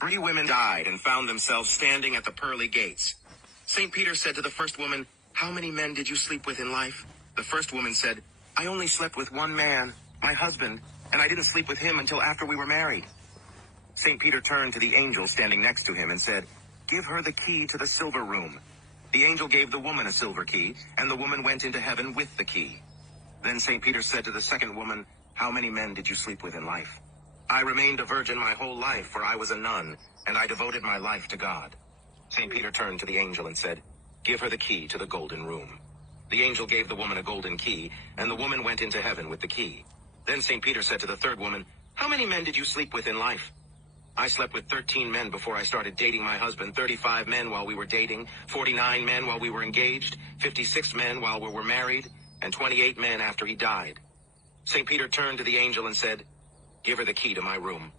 3 women died and found themselves standing at the pearly gates. St. Peter said to the first woman, "How many men did you sleep with in life?" The first woman said, "I only slept with one man, my husband, and I didn't sleep with him until after we were married." St. Peter turned to the angel standing next to him and said, "Give her the key to the silver room." The angel gave the woman a silver key, and the woman went into heaven with the key. Then St. Peter said to the second woman, "How many men did you sleep with in life?" "I remained a virgin my whole life, for I was a nun, and I devoted my life to God." St. Peter turned to the angel and said, "Give her the key to the golden room." The angel gave the woman a golden key, and the woman went into heaven with the key. Then St. Peter said to the third woman, "How many men did you sleep with in life?" "I slept with 13 men before I started dating my husband, 35 men while we were dating, 49 men while we were engaged, 56 men while we were married, and 28 men after he died." St. Peter turned to the angel and said, "Give her the key to my room."